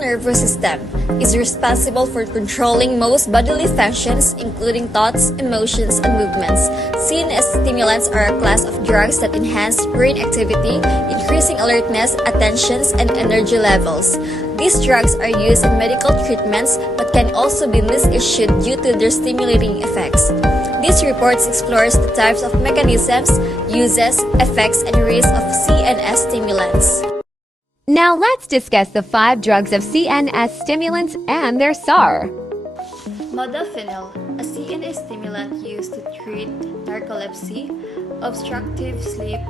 nervous system is responsible for controlling most bodily functions, including thoughts, emotions, and movements. Seen as stimulants are a class of drugs that enhance brain activity, increasing alertness, attention, and energy levels. These drugs are used in medical treatments but can also be misissued due to their stimulating effects. This report explores the types of mechanisms, uses, effects, and risks of CNS stimulants. Now let's discuss the 5 drugs of CNS stimulants and their SAR. Modafinil, a CNS stimulant used to treat narcolepsy, obstructive sleep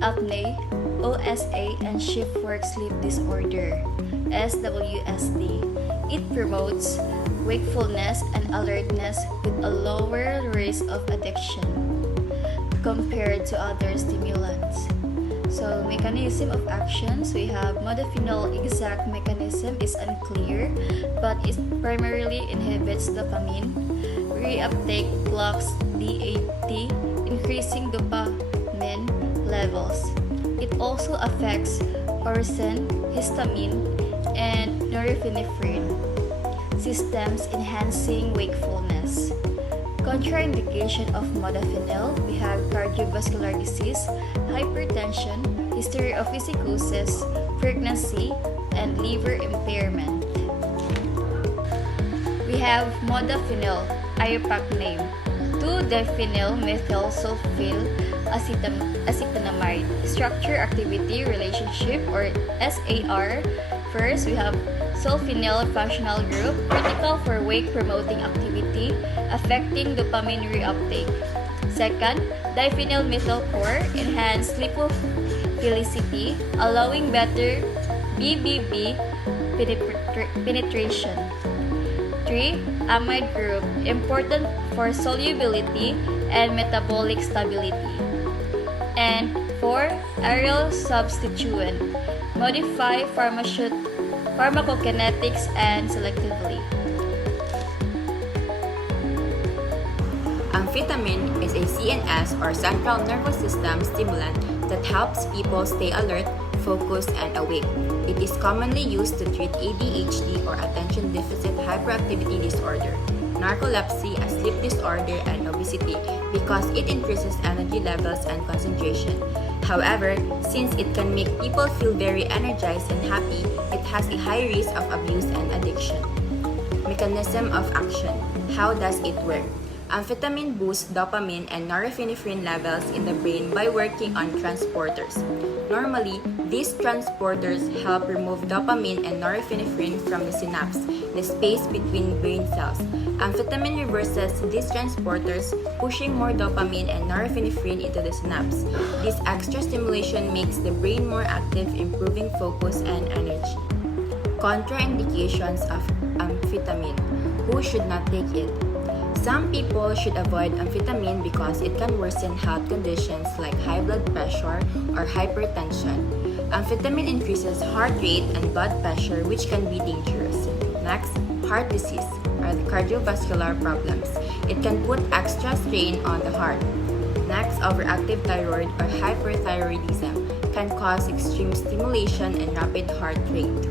apnea, OSA, and shift work sleep disorder, SWSD. It promotes wakefulness and alertness with a lower risk of addiction compared to other stimulants. So, mechanism of actions, we have modafinil. Exact mechanism is unclear, but it primarily inhibits dopamine. Reuptake blocks DHT, increasing dopamine levels. It also affects orexin, histamine, and norepinephrine systems, enhancing wakefulness. Contraindication of modafinil, we have cardiovascular disease, hypertension, history of psychosis, pregnancy, and liver impairment. We have modafinil, IUPAC name, 2-dephényl-methylsulfonyl acetonamide, structure activity relationship or SAR. First, we have sulfonyl functional group, critical for wake-promoting activity, affecting dopamine reuptake. Second, diphenylmethyl-CoR, enhanced lipophilicity, allowing better BBB penetration. 3. Amide group, important for solubility and metabolic stability. And 4. Aryl substituent, modify pharmacokinetics and selectively. Amphetamine is a CNS or central nervous system stimulant that helps people stay alert, focused, and awake. It is commonly used to treat ADHD or attention deficit hyperactivity disorder, narcolepsy, a sleep disorder, and obesity because it increases energy levels and concentration. However, since it can make people feel very energized and happy, it has a high risk of abuse and addiction. Mechanism of action. How does it work? Amphetamine boosts dopamine and norepinephrine levels in the brain by working on transporters. Normally, these transporters help remove dopamine and norepinephrine from the synapse, the space between brain cells. Amphetamine reverses these transporters, pushing more dopamine and norepinephrine into the synapse. This extra stimulation makes the brain more active, improving focus and energy. Contraindications of amphetamine. Who should not take it? Some people should avoid amphetamine because it can worsen health conditions like high blood pressure or hypertension. Amphetamine increases heart rate and blood pressure, which can be dangerous. Next, heart disease or the cardiovascular problems. It can put extra strain on the heart. Next, overactive thyroid or hyperthyroidism can cause extreme stimulation and rapid heart rate.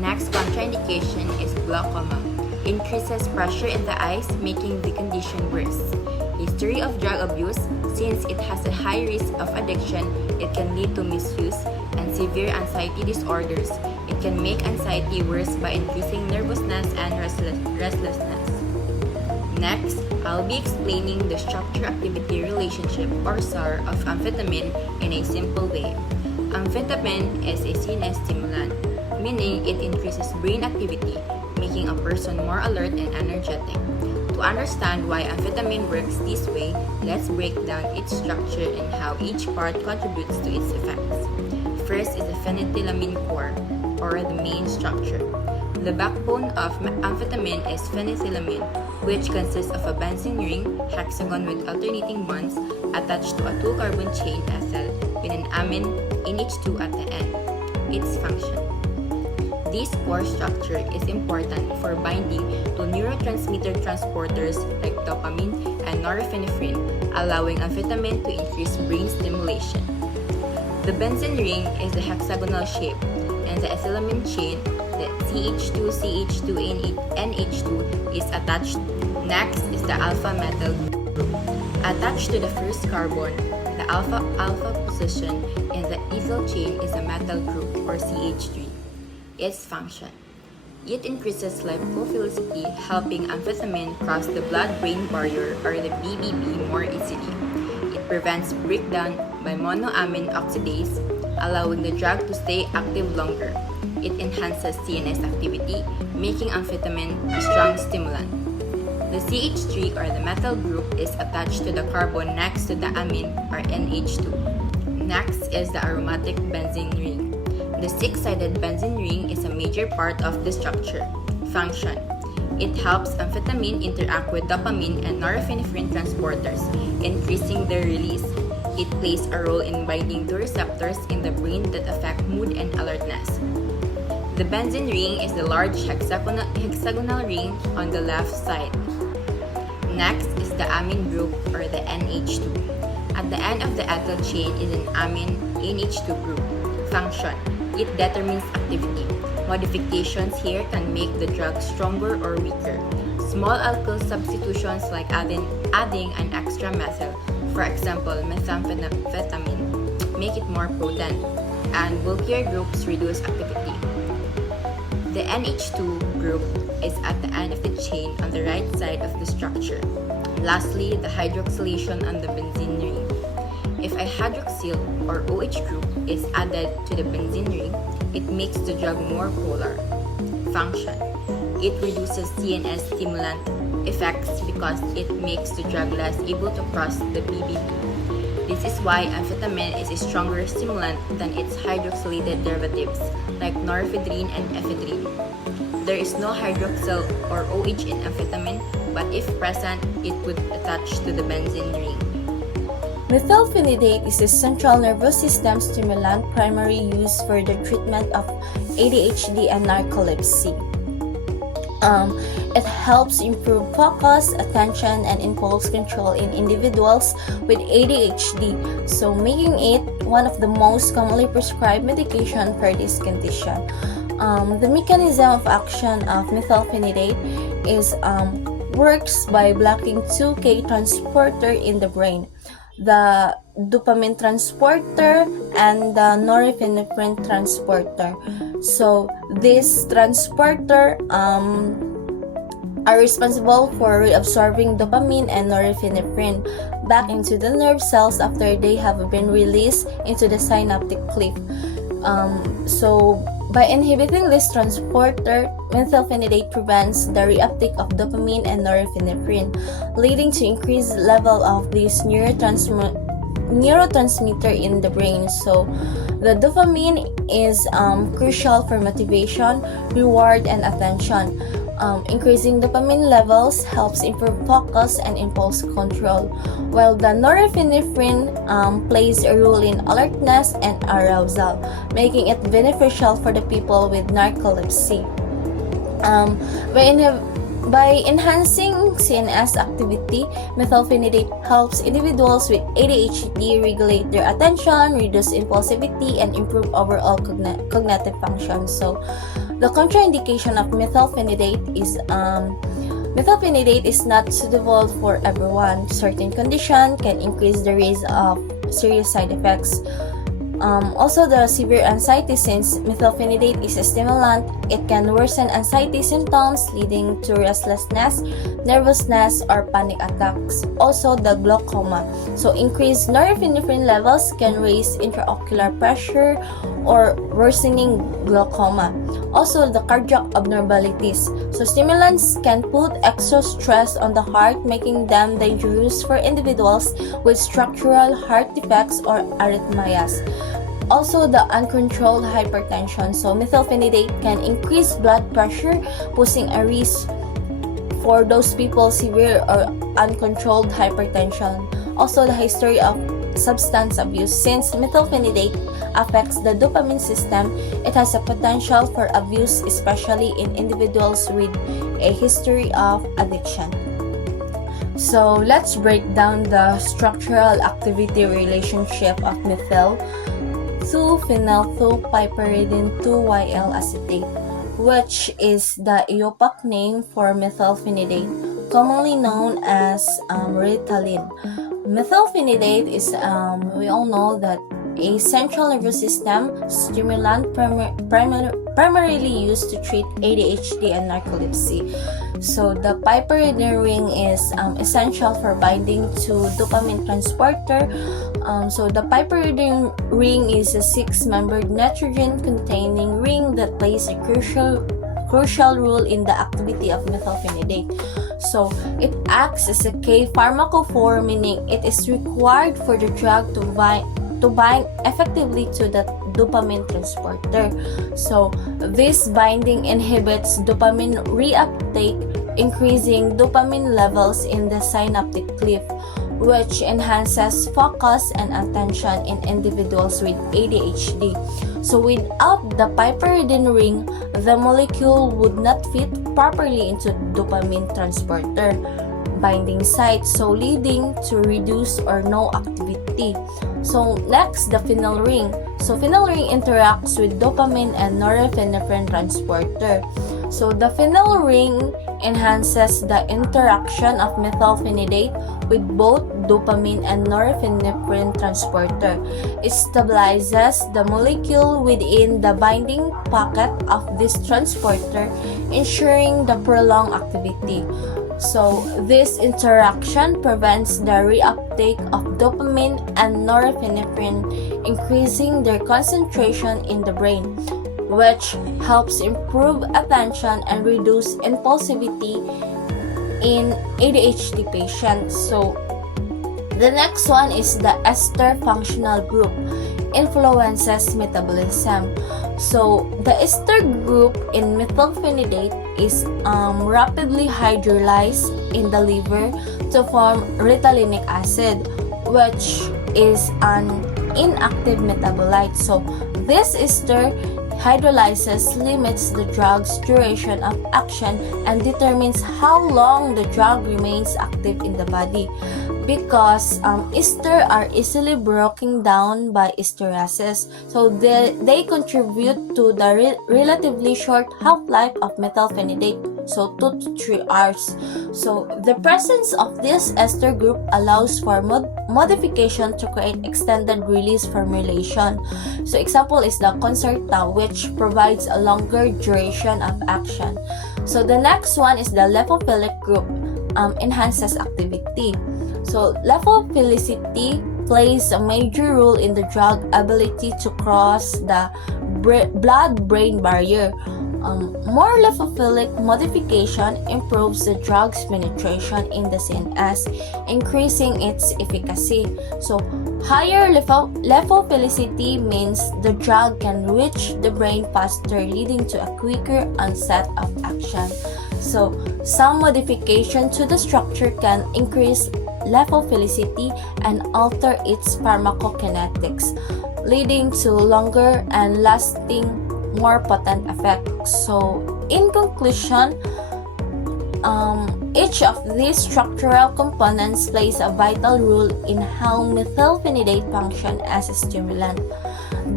Next contraindication is glaucoma. Increases pressure in the eyes, making the condition worse. History of drug abuse. Since it has a high risk of addiction, it can lead to misuse and severe anxiety disorders. It can make anxiety worse by increasing nervousness and restlessness. Next, I'll be explaining the structure-activity relationship or SAR of amphetamine in a simple way. Amphetamine is a CNS stimulant, meaning it increases brain activity, making a person more alert and energetic. To understand why amphetamine works this way, let's break down its structure and how each part contributes to its effects. First is the phenethylamine core, or the main structure. The backbone of amphetamine is phenethylamine, which consists of a benzene ring, hexagon with alternating bonds, attached to a 2-carbon chain ethyl with an amine NH2 at the end. Its function. This core structure is important for binding to neurotransmitter transporters like dopamine and norepinephrine, allowing amphetamine to increase brain stimulation. The benzene ring is the hexagonal shape, and the ethylamine chain the CH2CH2NH2 is attached. Next is the alpha methyl group. Attached to the first carbon, the alpha position in the ethyl chain is a methyl group or CH3. Its function: it increases lipophilicity, helping amphetamine cross the blood-brain barrier or the BBB more easily. It prevents breakdown by monoamine oxidase, allowing the drug to stay active longer. It enhances CNS activity, making amphetamine a strong stimulant. The CH3 or the methyl group is attached to the carbon next to the amine or NH2. Next is the aromatic benzene ring. The six-sided benzene ring is a major part of the structure. Function: it helps amphetamine interact with dopamine and norepinephrine transporters, increasing their release. It plays a role in binding to receptors in the brain that affect mood and alertness. The benzene ring is the large hexagonal ring on the left side. Next is the amine group or the NH2. At the end of the ethyl chain is an amine NH2 group. Function: it determines activity. Modifications here can make the drug stronger or weaker. Small alkyl substitutions like adding an extra methyl, for example methamphetamine, make it more potent, and bulkier groups reduce activity. The NH2 group is at the end of the chain on the right side of the structure. Lastly, the hydroxylation on the benzene ring. If a hydroxyl or OH group is added to the benzene ring, it makes the drug more polar. Function: it reduces CNS stimulant effects because it makes the drug less able to cross the BBB. This is why amphetamine is a stronger stimulant than its hydroxylated derivatives like norepinephrine and ephedrine. There is no hydroxyl or OH in amphetamine, but if present, it would attach to the benzene ring. Methylphenidate is a central nervous system stimulant primarily used for the treatment of ADHD and narcolepsy. It helps improve focus, attention, and impulse control in individuals with ADHD, so making it one of the most commonly prescribed medication for this condition. The mechanism of action of methylphenidate is works by blocking 2K transporter in the brain, the dopamine transporter and the norepinephrine transporter. So this transporter are responsible for reabsorbing dopamine and norepinephrine back into the nerve cells after they have been released into the synaptic cliff. So by inhibiting this transporter, methylphenidate prevents the reuptake of dopamine and norepinephrine, leading to increased level of this neurotransmitter in the brain. So the dopamine is crucial for motivation, reward, and attention. Increasing dopamine levels helps improve focus and impulse control, while the norepinephrine plays a role in alertness and arousal, making it beneficial for the people with narcolepsy. By enhancing CNS activity, methylphenidate helps individuals with ADHD regulate their attention, reduce impulsivity, and improve overall cognitive function. So, the contraindication of methylphenidate is not suitable for everyone. Certain conditions can increase the risk of serious side effects. Also, the severe anxiety, since methylphenidate is a stimulant, it can worsen anxiety symptoms leading to restlessness, nervousness, or panic attacks. Also, the glaucoma. So, increased norepinephrine levels can raise intraocular pressure or worsening glaucoma. Also, the cardiac abnormalities. So, stimulants can put extra stress on the heart, making them dangerous for individuals with structural heart defects or arrhythmias. Also, the uncontrolled hypertension. So, methylphenidate can increase blood pressure, posing a risk for those people severe or uncontrolled hypertension. Also, the history of substance abuse. Since methylphenidate affects the dopamine system, it has a potential for abuse, especially in individuals with a history of addiction. So, let's break down the structural activity relationship of methyl 2-phenylthiopiperidine 2-YL acetate. which is the EOPAC name for methylphenidate, commonly known as Ritalin. Methylphenidate is, we all know that a central nervous system stimulant primarily used to treat ADHD and narcolepsy. So the piperidine ring is essential for binding to dopamine transporter. So the piperidine ring is a 6-membered nitrogen-containing ring that plays a crucial role in the activity of methylphenidate. So it acts as a K-pharmacophore, meaning it is required for the drug to bind effectively to the dopamine transporter. So this binding inhibits dopamine reuptake, increasing dopamine levels in the synaptic cliff, which enhances focus and attention in individuals with ADHD. So without the piperidine ring, the molecule would not fit properly into dopamine transporter binding site, so leading to reduced or no activity. So next, the phenyl ring. So phenyl ring interacts with dopamine and norepinephrine transporter. So the phenyl ring enhances the interaction of methylphenidate with both dopamine and norepinephrine transporter. It stabilizes the molecule within the binding pocket of this transporter, ensuring the prolonged activity. So this interaction prevents the reuptake of dopamine and norepinephrine, increasing their concentration in the brain, which helps improve attention and reduce impulsivity in ADHD patients. So the next one is the ester functional group influences metabolism. So the ester group in methylphenidate is rapidly hydrolyzed in the liver to form ritalinic acid, which is an inactive metabolite. So this ester hydrolysis limits the drug's duration of action and determines how long the drug remains active in the body. Because ester are easily broken down by esterases, so they contribute to the relatively short half-life of methylphenidate, so 2 to 3 hours. So the presence of this ester group allows for modification to create extended release formulation. So example is the Concerta, which provides a longer duration of action. So the next one is the levophilic group, enhances activity. So levophilicity plays a major role in the drug ability to cross the blood-brain barrier. More levophilic modification improves the drug's penetration in the CNS, increasing its efficacy. So higher levophilicity means the drug can reach the brain faster, leading to a quicker onset of action. So some modification to the structure can increase levophilicity and alter its pharmacokinetics, leading to longer and lasting, more potent effects. So in conclusion, each of these structural components plays a vital role in how methylphenidate function as a stimulant.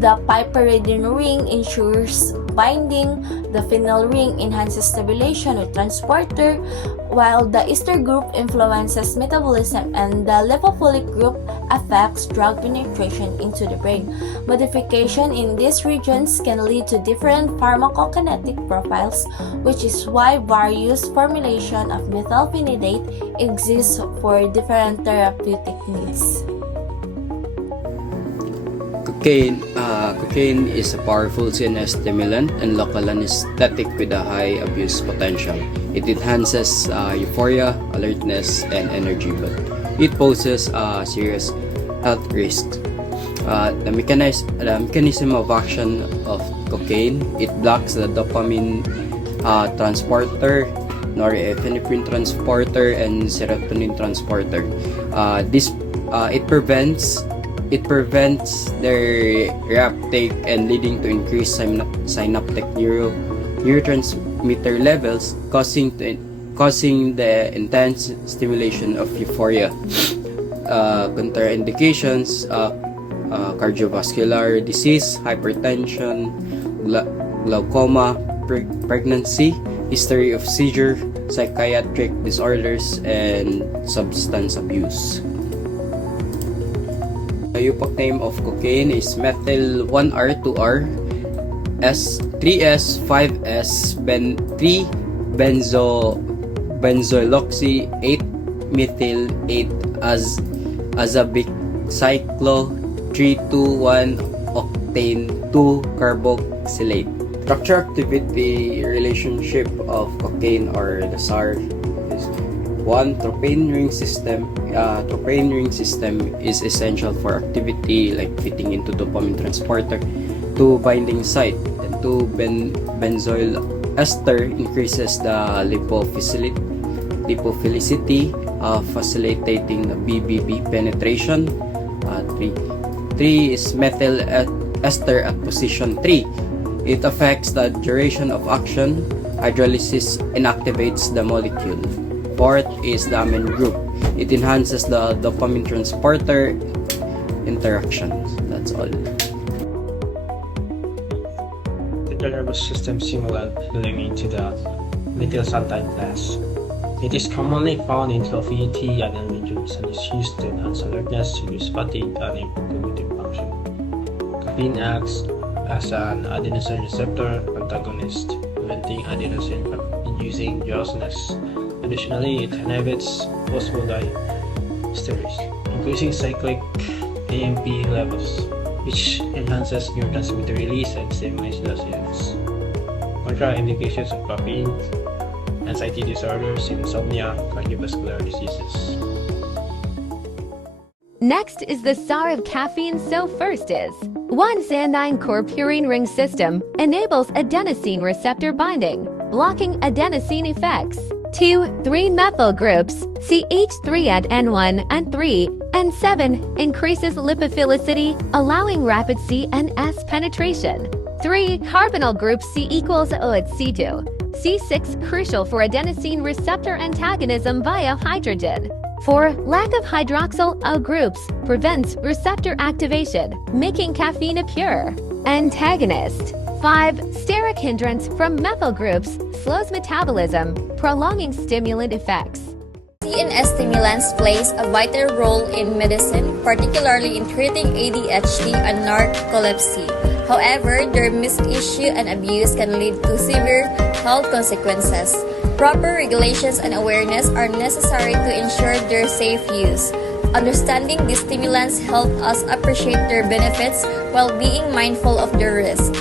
The piperidine ring ensures binding, the phenyl ring enhances stabilization with transporter, while the ester group influences metabolism and the levophilic group affects drug penetration into the brain. Modification in these regions can lead to different pharmacokinetic profiles, which is why various formulations of methylphenidate exist for different therapeutic needs. Cocaine is a powerful CNS stimulant and local anesthetic with a high abuse potential. It enhances euphoria, alertness, and energy, but it poses serious health risks. The mechanism of action of cocaine: it blocks the dopamine transporter, norepinephrine transporter, and serotonin transporter. It prevents their reuptake and leading to increased synaptic neurotransmitter levels, causing the intense stimulation of euphoria. Contraindications: cardiovascular disease, hypertension, glaucoma, pregnancy, history of seizure, psychiatric disorders, and substance abuse. The UPAC name of cocaine is methyl 1R2R S 3S 5S 3 benzoyloxy 8 methyl 8 azabic cyclo 321 octane 2 carboxylate. Structure activity relationship of cocaine or the SAR is 1. Tropane ring system. Tropane ring system is essential for activity like fitting into dopamine transporter. 2. Binding site. And 2. Benzoyl ester increases the lipophilicity, facilitating the BBB penetration. 3 is methyl ester at position 3. It affects the duration of action. Hydrolysis inactivates the molecule. 4th is the amine group. It enhances the dopamine transporter interactions. That's all. The nervous system stimulant belonging to the methylxanthine class. It is commonly found in coffee, tea, and energy drinks and is used to enhance alertness, reduce fatigue, and improve cognitive function. Caffeine acts as an adenosine receptor antagonist, preventing adenosine from inducing drowsiness. Additionally, it inhibits phosphodiesterase, increasing cyclic AMP levels, which enhances neurotransmitter release and stimulates the CNS. Contraindications of caffeine: anxiety disorders, insomnia, cardiovascular diseases. Next is the SAR of caffeine. So first is 1. Xanthine core purine ring system enables adenosine receptor binding, blocking adenosine effects. 2. 3 methyl groups CH3 at N1 and 3 and 7 increases lipophilicity, allowing rapid C and S penetration. 3. Carbonyl group C equals O at C2. C6 crucial for adenosine receptor antagonism via hydrogen. 4. Lack of hydroxyl O groups prevents receptor activation, making caffeine a pure antagonist. 5. Steric hindrance from methyl groups slows metabolism, prolonging stimulant effects. CNS stimulants plays a vital role in medicine, particularly in treating ADHD and narcolepsy. However, their misuse and abuse can lead to severe health consequences. Proper regulations and awareness are necessary to ensure their safe use. Understanding these stimulants help us appreciate their benefits while being mindful of their risk.